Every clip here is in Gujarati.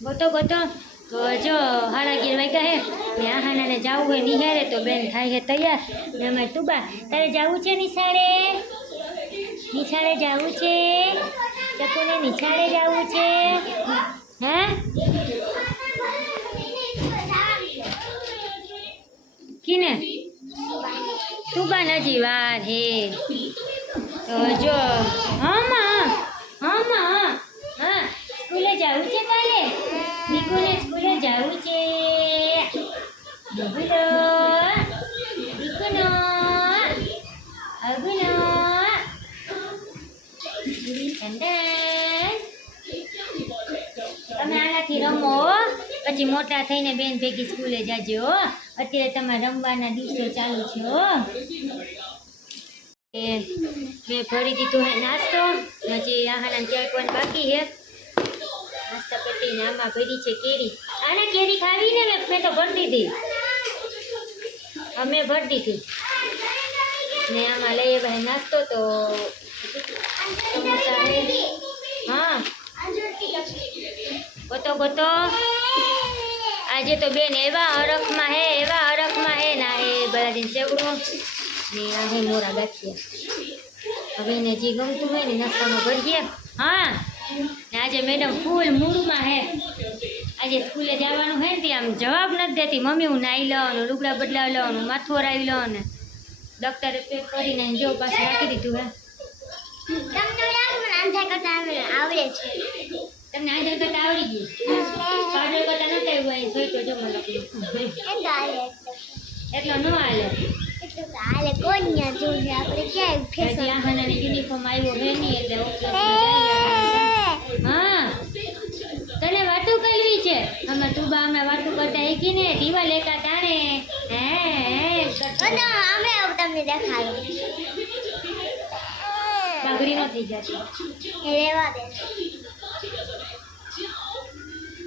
ગોતો ગોતો તો જો 11:30 વાગ્યા હે ને આહાનાને જવું હોય નિહાળે તો બેન થાય છે તૈયાર ને અમારે તુબા તારે જવું છે નિશાળે જવું છે ચકુને નિશાળે જવું છે હે કિને તુબા નજી વાર હે તો જો હા સ્કૂલે જવું છે કાલે દીકુને સ્કૂલે જવું છે દીકુનો તમે આનાથી રમો પછી મોટા થઈને બેન ભેગી સ્કૂલે જાજો અત્યારે તમારે રમવાના દિવસો ચાલુ છે મેં ભરી દીધું હે નાસ્તો હજી આહાના ચાકવાનું બાકી હે નાસ્તા પેટીને આમાં ભરી છે કેરી આને કેરી ખાવી ને મેં તો ભરી દીધી મેં ભરી દીધી ને આમાં લઈ ભાઈ નાસ્તો તો હા ગોતો આજે તો બેન એવા હરખમાં હે ના હે બરાદીન સેવડું ને આ હે મોરા ગાંઠિયા હવે એને જે ગમતું હોય ને નાસ્તામાં ભરીએ હા ને આજે મેડમ ફૂલ મૂડમાં હે આજે સ્કૂલે જવાનું હે ને આમ જવાબ નથી દેતી મમ્મી હું નાહી લઉં લુગડા બદલાવી લઉં માથું ઓરાવી લઉં ને ડૉક્ટરે પેક કરીને જો પાછું રાખી દીધું હે આવડે છે તમને આધાર કાર્ડ આવડી ગયું પાવડર કરતા નતા આવ્યું જોઈ તો જો મને એટલો ન હાલે યુનિફોર્મ આવ્યો હે નહીં એટલે હા તને વાતું કરવી છે અમે તુબા અમે વાતું કરતા શીખી ને દીવા લેતા તાણે તમને દેખાડો બાગડી નો થઈ જતી રેવા દે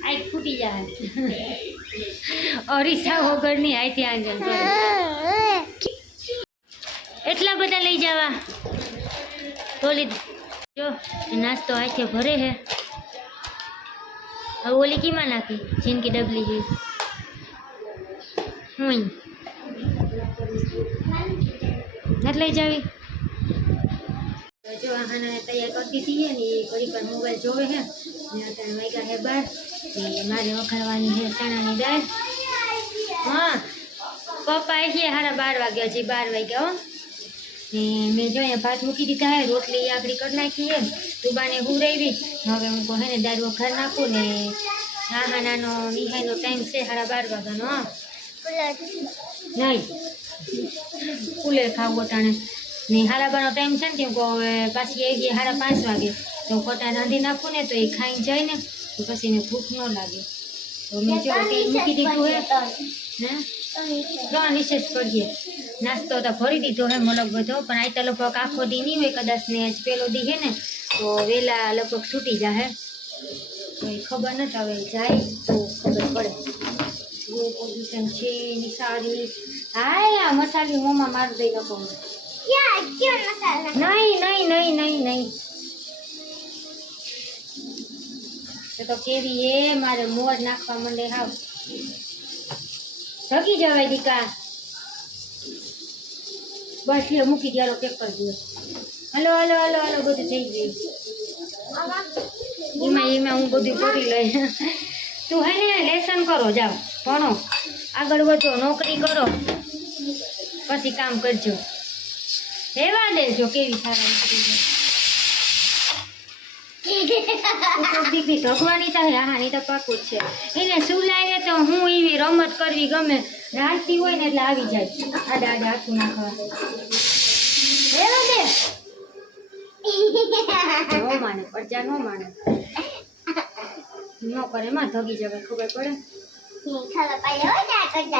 આઈ ફૂટી જાય ઓરિસા વગરની આઈ ત્યાં એટલા બધા લઈ જવા તોલી જો નાસ્તો આઈ ભરે હે હવે ઓલી કીમાં નાખી જીનકી ડબલી ગઈ હું નથી લઈ જાવી જો આને તૈયાર કરી દીધી ને એ ઘડી પર મોબાઈલ જોવે હે ને અત્યારે વાગ્યા હે 12 ને મારે વખાડવાની છે ચણાની દાળ હા પપ્પા છે 12:30 વાગ્યા હજી 12 વાગ્યા ને મેં જો અહીંયા ભાત મૂકી દીધા હે રોટલી આખરી કરી નાખી હે તુબાને હુરાવી હવે હું કહે ને દાળ વખાડ નાખું ને નાનો નિહાયનો ટાઈમ છે 12:30 વાગ્યાનો નહીં ફૂલે ખાવું અટાણે ને 12:30નો ટાઈમ છે ને કેમ કે હવે પાછી આવી 5:30 વાગે તો કોટા રાંધી નાખું ને તો એ ખાઈને જાય ને તો પછી એને ભૂખ ન લાગે તો મેં જો તેલ મૂકી દીધું હે હે 3 રિસેસ કરીએ નાસ્તો તો ભરી દીધો હે મલક બધો પણ આ તો લગભગ આખો દી નહીં હોય કદાચ ને આજ પેલો દી હે ને તો વહેલા લગભગ છૂટી જાય તો એ ખબર નથી હવે જાય તો ખબર પડે પોઝિશન છે એની સારી હા મસાલી મોંમાં મારી દઈ નાખો નહીં તો કેરી એ મારે મોર નાખવા માંડે હાવ થકી જવાય દીકા બસ લે મૂકી દે પેપર દે હલો બધું થઈ ગયું એમાં હું બધું કરી લઈ તું હે ને લેસન કરો જાઓ ભણો આગળ વધો નોકરી કરો પછી કામ કરજો રેવા દેજો કેવી સારા દીકરી ધગવાની થાય હાની તો પાકું જ છે એને સુલાવે તો હું એવી રમત કરવી ગમે રાતથી હોય ને એટલે આવી જાય આડા હાથું નાખવા રેવા દે નો માને પડજા નો માને નો કરે માં ધગી જવાય ખબર પડે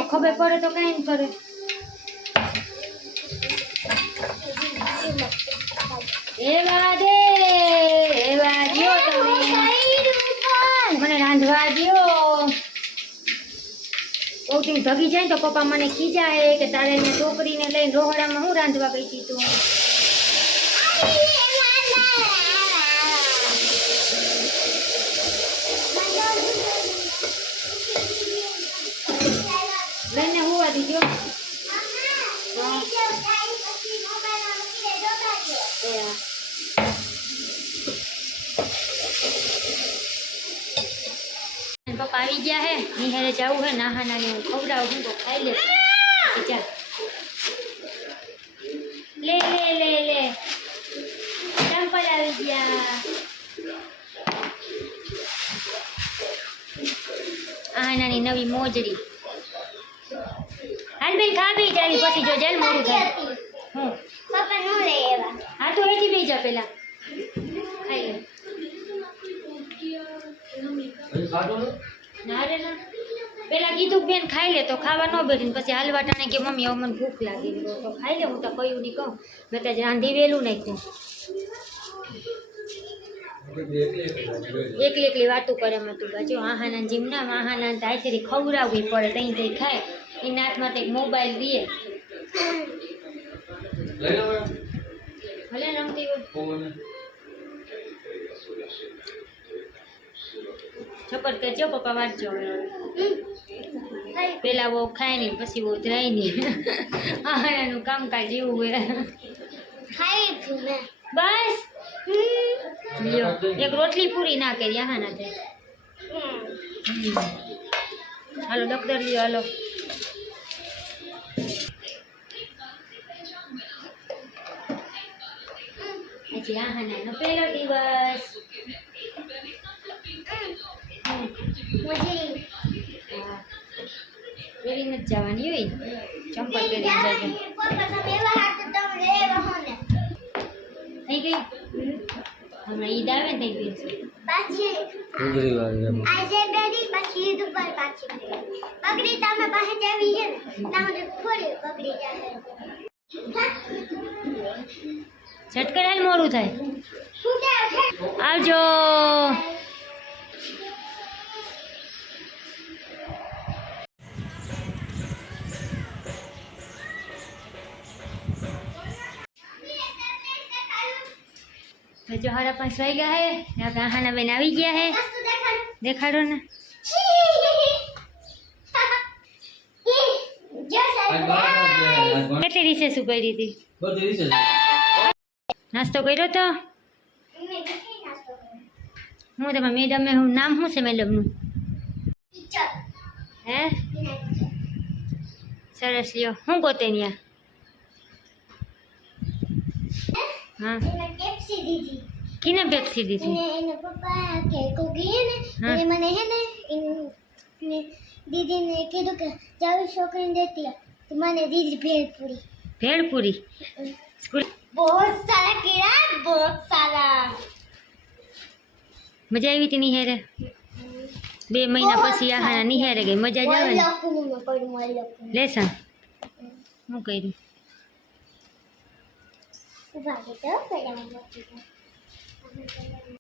ખબર પડે તો કઈ કરે એવા દ્યો તમે મને રાંધવા દ્યો ઓટી ધગી જાય તો પપ્પા મને ખીજાય કે તારે એને છોકરીને લઈને રોહડામાં હું રાંધવા ગઈ હતી તું ગયો પપ્પા આવી ગયા હે નિહારે જવું હે નાહા ને ખવડાવું હું તો ખાઈ લે ચાલ લે લે લે લે ચંપલ આવી ગયા આહાનાની નવી મોજડી હાલ બેન ખા બી જાવી પછી જો જેલ મોડું થાય હું પપ્પા નો લે એવા હા તો એથી બી જા પેલા ખાઈ લે ના રે ના પેલા કીધું બેન ખાઈ લે તો ખાવા ન બેઠી પછી હાલવા ટાણે કે મમ્મી હવે મને ભૂખ લાગી તો ખાઈ લે હું તો કયું નહીં કહું મેં તો રાંધી વેલું નાખ્યું એકલી વાતું કરે મેં તું બાજુ આહાના જીમના આહાના તાયથી ખવડાવવી પડે તઈ તઈ ખાય એના હાથમાં તો મોબાઈલ દે ભલે રમતી હોય છપર કરજો પપ્પા વાંચજો પેલા वो ખાય નહીં પછી वो જાય નહીં આહાનાનું કામકાજ એવું હોય ખાઈ છું મેં બસ લ્યો એક રોટલી પૂરી ના કરી આહાના તે હાલો ડોક્ટર લ્યો હાલો આજે આહાનાનો પહેલો દિવસ પહેરી નથી જવાની હોય ચંપલ પહેરી જાય થઈ ગઈ હમણાં ઈદ આવે ને થઈ ગઈ આજે બેરી પછી ઈદ ઉપર પાછી પકડી તમે પાસે જાવી છે ને તમે થોડી પકડી જાય ઝટકર હાલ મોડું થાય શું છે આવજો જો 5:30 વાગ્યા હે આપણે આહાના બેન આવી ગયા હે દેખાડો ને કેટલી રિસેસ કરી હતી નાસ્તો કર્યો તો હું તમારા મેડમ હું નામ શું છે મેડમનું હે સરસ લ્યો હું ગોતે ન્યા हाँ पेप्सी दीदी किने पेप्सी दी थी એને પપ્પા કે કો ગઈ ને એને મને હે ને દીદી ને કીધું કે જાવી છોકરીને દેતી તો મને દીદી भेलपुरी स्कूल बहुत सारा कीड़ा बहुत सारा मजा आई थी निहेरे 2 महीना પછી આહાના નિહેરે ગઈ મજા જ આવે ને લેસન હું કર્યું ઉભા કે તો પેલા